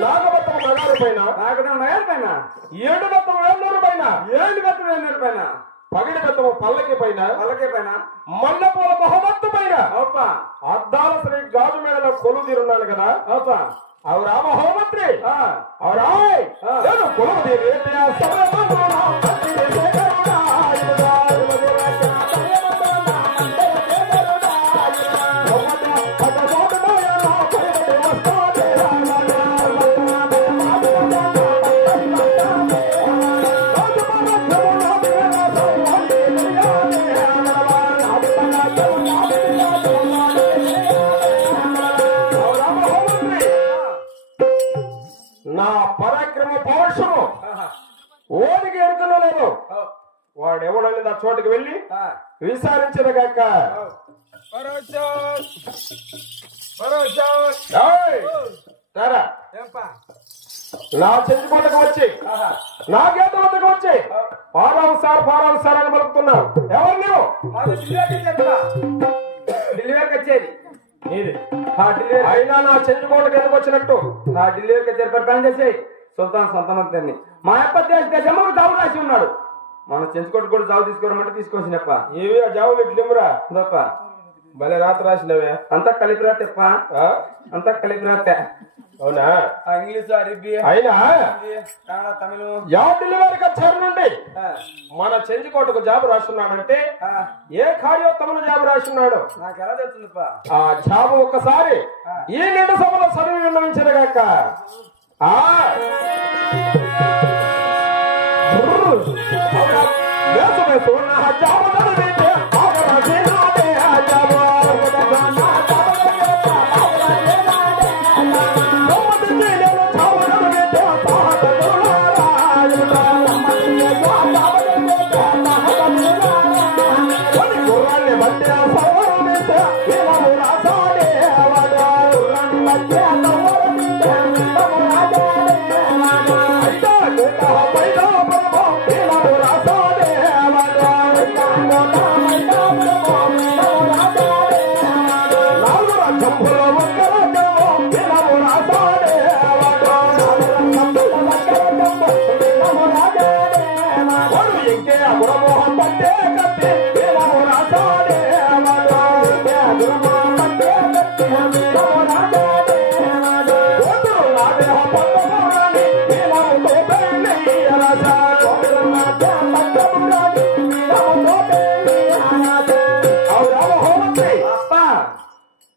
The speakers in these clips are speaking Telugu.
నాగవత్తం నగారు పైన ఏడు బెత్తం వేలూరు పైన పగిడి బెత్తము పల్లకి పైన మల్లెపూల బహుమత్తు పైన అద్దాల శ్రీ గాజు మేడలో కొలు తీరున్నాను కదా అవురా మహోమంత్రి అవురా కొలువు తీరి నా పరాక్రమ పౌరుషము ఓడికి ఎరుకలో లేదు వాడెవడని నా చోటుకి వెళ్ళి విచారించదగాక నా చెంచుకోటకు వచ్చి నా గేట వద్దకు వచ్చి పారావు సార్ అని పలుకుతున్నా ఎవరు నీవు డెలివరీ కచ్చేది అయినా నా చెంచుకోటకు ఎందుకు వచ్చినట్టు నా డెలివరీ కచ్చేది పని చేసేయి సుల్తాన్ సొంతమంతాన్ని మా అప్ప దేశమ్మకు జాబు రాసి ఉన్నాడు మన చెంచుకోట కూడా జాబు తీసుకోవడం అంటే తీసుకొచ్చినప్ప ఏవి ఆ జాబులు ఇట్లేమురా తప్ప భలే రాత్రి రాసినవే అంతా కలిపి రాతప్ప అంతా కలిపి రాత అవునా ఇంగ్లీష్ అరబీ అయినా కన్నడ తమిళ యా డెలివరీ కచ్చారు నుండి మన చెంచుకోటకు జాబు రాస్తున్నాడంటే ఏ కార్యోత్తమును జాబు రాస్తున్నాడు నాకు ఎలా తెలుస్తుందప్ప ఆ జాబు ఒక్కసారి ఈ నిండు సభలో చదివి విన్నవించరుగాక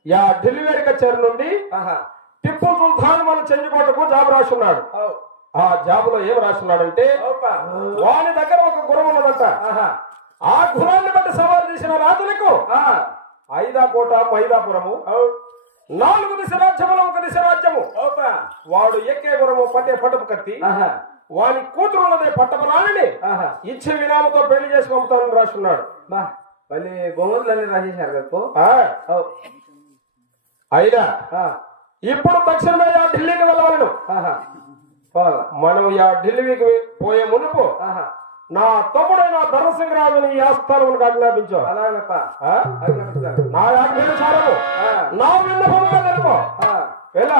యా డెలివరీ కచ్చారు నుండి టిప్పు సుల్తాన్ మన చెంచుకోటకు జాబు రాసున్నాడు ఆ జాబులో ఏం రాసున్నాడంటే వాని దగ్గర ఒక గుర్రం ఉన్నదంట ఆ గుర్రాన్ని బట్టి సవాలు చేసిన రాజులకు ఐదాకోట మైదాపురము 4 దిశ రాజ్యములు 1 దిశ రాజ్యము వాడు ఎక్కే గుర్రము పట్టే పటపు కత్తి వాని కూతురు ఉన్నదే పట్టపరాణిని ఇచ్చే విరామతో పెళ్లి చేసి పంపుతానని రాసున్నాడు మళ్ళీ బొమ్మలన్నీ రాసేశారు కదా అయినా ఇప్పుడు తక్షణమే యా ఢిల్లీకి వెళ్ళవలను మనం యా ఢిల్లీకి పోయే మునుపు నా తమ్ముడైన ధర్మసింగ్ రాజుని ఈ ఆస్థానం ఆజ్ఞాపించావు నా ఆజ్ఞానుసారము నా విన్నపముగా తెలుపు వెళ్ళ